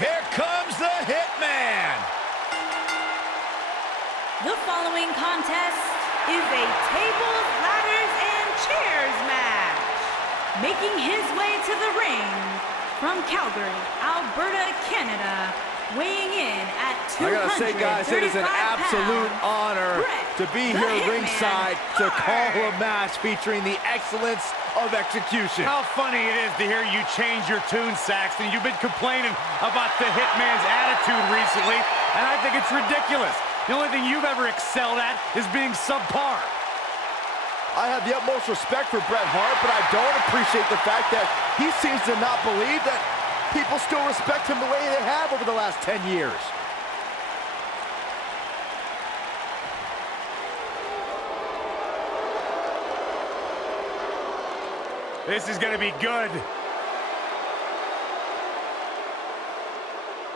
Here comes the Hitman. The following contest is a tables, ladders, and chairs match. Making his way to the ring from Calgary, Alberta, Canada, weighing in at 235 I gotta say, guys, it is an absolute honor to be here ringside to call a match featuring the excellence of execution. How funny it is to hear you change your tune, Saxton. You've been complaining about the Hitman's attitude recently, and I think it's ridiculous. The only thing you've ever excelled at is being subpar. I have the utmost respect for Bret Hart, but I don't appreciate the fact that he seems to not believe that people still respect him the way they have over the last 10 years. This is going to be good.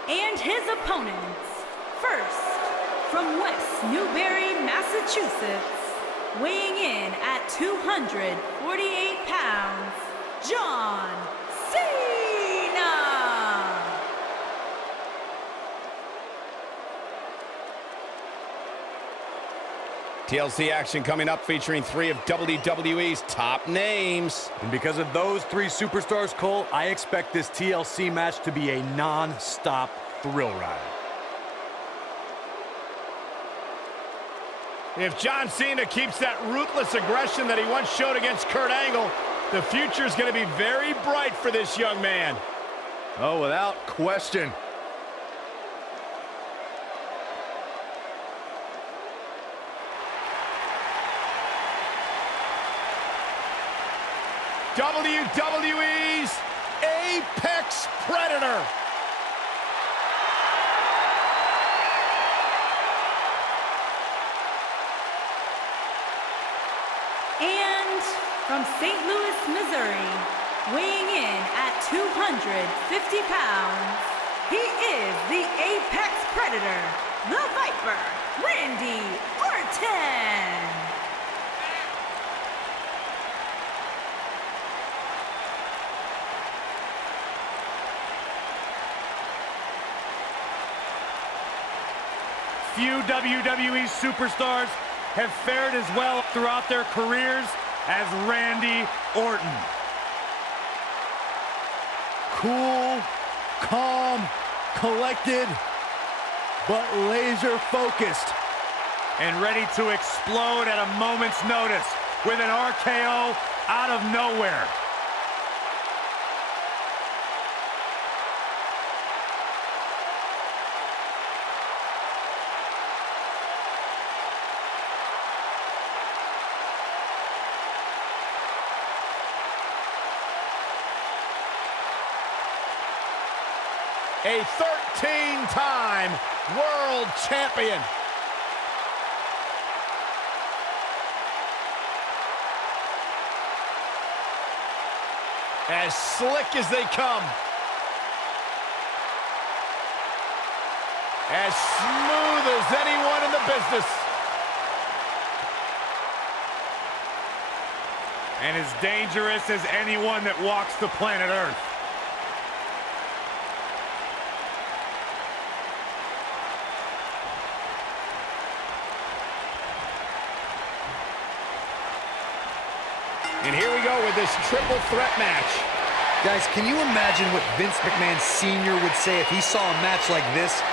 And his opponents, first, from West Newbury, Massachusetts, weighing in at 248 pounds, John Cena! TLC action coming up featuring three of WWE's top names. And because of those three superstars, Cole, I expect this TLC match to be a non-stop thrill ride. If John Cena keeps that ruthless aggression that he once showed against Kurt Angle, the future is going to be very bright for this young man. Oh, without question. WWE's Apex Predator. And from St. Louis, Missouri, weighing in at 250 pounds, he is the Apex Predator, the Viper, Randy Orton. Few WWE superstars have fared as well throughout their careers as Randy Orton. Cool, calm, collected, but laser focused. And ready to explode at a moment's notice with an RKO out of nowhere. A 13-time world champion. As slick as they come. As smooth as anyone in the business. And as dangerous as anyone that walks the planet Earth. And here we go with this triple threat match. Guys, can you imagine what Vince McMahon Sr. would say if he saw a match like this?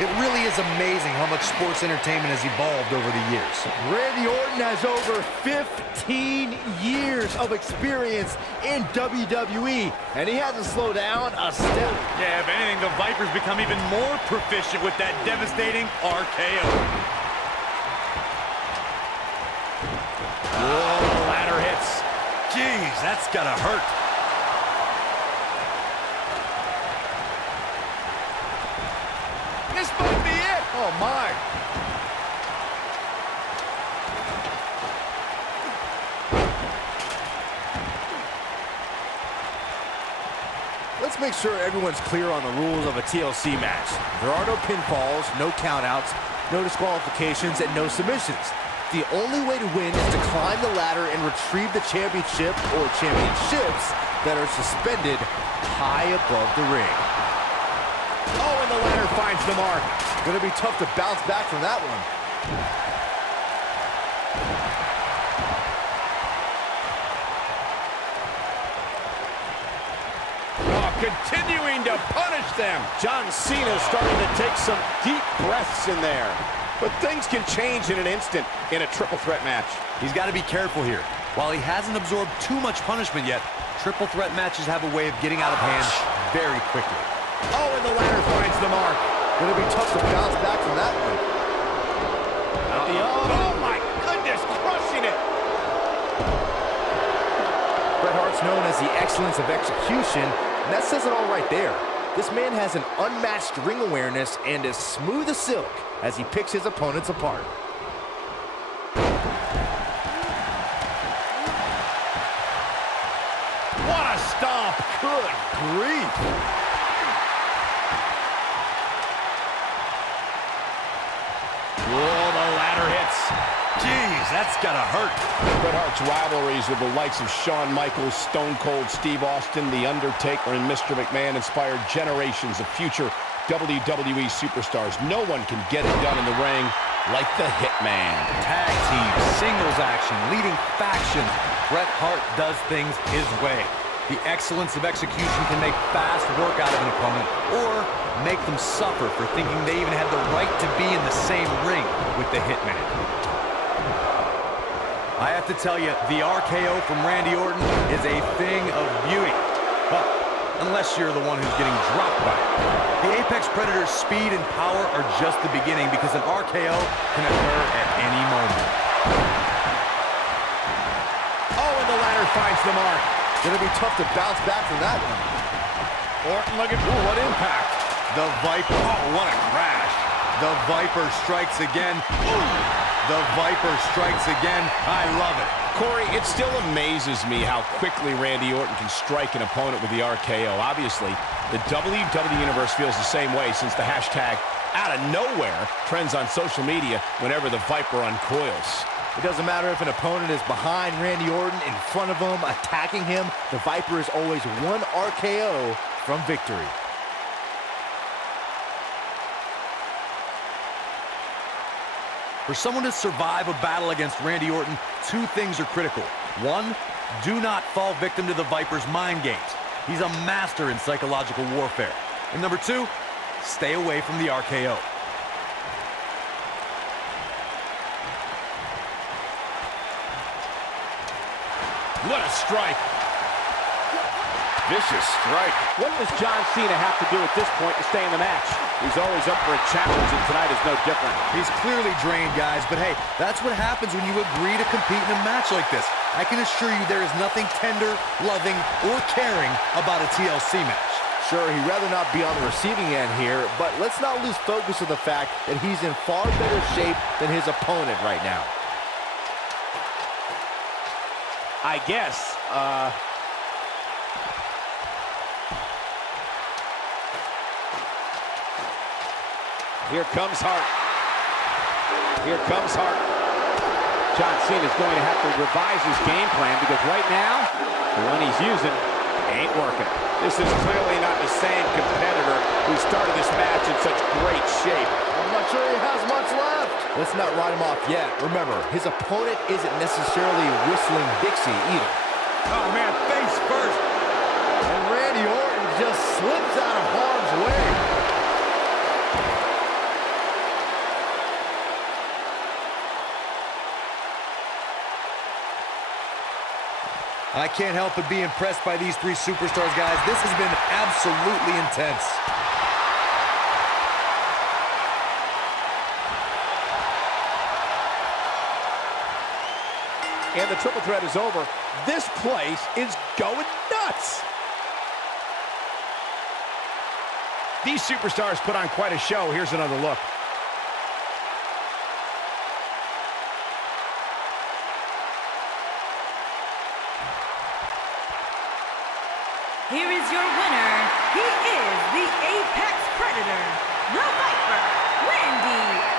It really is amazing how much sports entertainment has evolved over the years. Randy Orton has over 15 years of experience in WWE, and he hasn't slowed down a step. Yeah, if anything, the Vipers become even more proficient with that devastating RKO. Whoa, ladder hits. Jeez, that's gotta hurt. This might be it. Oh, my. Let's make sure everyone's clear on the rules of a TLC match. There are no pinfalls, no countouts, no disqualifications, and no submissions. The only way to win is to climb the ladder and retrieve the championship or championships that are suspended high above the ring. finds the mark. Gonna be tough to bounce back from that one. Oh, continuing to punish them. John Cena is starting to take some deep breaths in there. But things can change in an instant in a triple threat match. He's got to be careful here. While he hasn't absorbed too much punishment yet, triple threat matches have a way of getting out of hand very quickly. Oh, and the ladder finds the mark. Gonna be tough to bounce back from that one. Oh, my goodness, crushing it. Bret Hart's known as the excellence of execution, and that says it all right there. This man has an unmatched ring awareness and is smooth as silk as he picks his opponents apart. What a stomp. Good grief. Oh, the ladder hits. Jeez, that's gotta hurt. Bret Hart's rivalries with the likes of Shawn Michaels, Stone Cold Steve Austin, The Undertaker, and Mr. McMahon inspired generations of future WWE superstars. No one can get it done in the ring like the Hitman. Tag team, singles action, leading factions. Bret Hart does things his way. The excellence of execution can make fast work out of an opponent or make them suffer for thinking they even had the right to be in the same ring with the Hitman. I have to tell you, the RKO from Randy Orton is a thing of beauty. Well, unless you're the one who's getting dropped by it. The Apex Predator's speed and power are just the beginning because an RKO can occur at any moment. Oh, and the ladder finds the mark. Gonna be tough to bounce back from that one. Orton looking, ooh, what impact. The Viper, oh, what a crash. The Viper strikes again. Ooh. The Viper strikes again. I love it. Corey, it still amazes me how quickly Randy Orton can strike an opponent with the RKO. Obviously, the WWE Universe feels the same way since the hashtag out of nowhere trends on social media whenever the Viper uncoils. It doesn't matter if an opponent is behind Randy Orton, in front of him, attacking him. The Viper is always one RKO from victory. For someone to survive a battle against Randy Orton, two things are critical. One, do not fall victim to the Viper's mind games. He's a master in psychological warfare. And number two, stay away from the RKO. What a strike. Vicious strike. What does John Cena have to do at this point to stay in the match? He's always up for a challenge, and tonight is no different. He's clearly drained, guys, but hey, that's what happens when you agree to compete in a match like this. I can assure you there is nothing tender, loving, or caring about a TLC match. Sure, he'd rather not be on the receiving end here, but let's not lose focus of the fact that he's in far better shape than his opponent right now. I guess, here comes Hart. Here comes Hart. John Cena's going to have to revise his game plan because right now, the one he's using ain't working. This is clearly not the same competitor who started this match in such great shape. I'm not sure he has much left. Let's not write him off yet. Remember, his opponent isn't necessarily whistling Dixie either. Oh, man, face first. And Randy Orton just slips out of harm's way. I can't help but be impressed by these three superstars, guys. This has been absolutely intense. And the triple threat is over. This place is going nuts. These superstars put on quite a show. Here's another look. Here is your winner. He is the Apex Predator, the Viper, Randy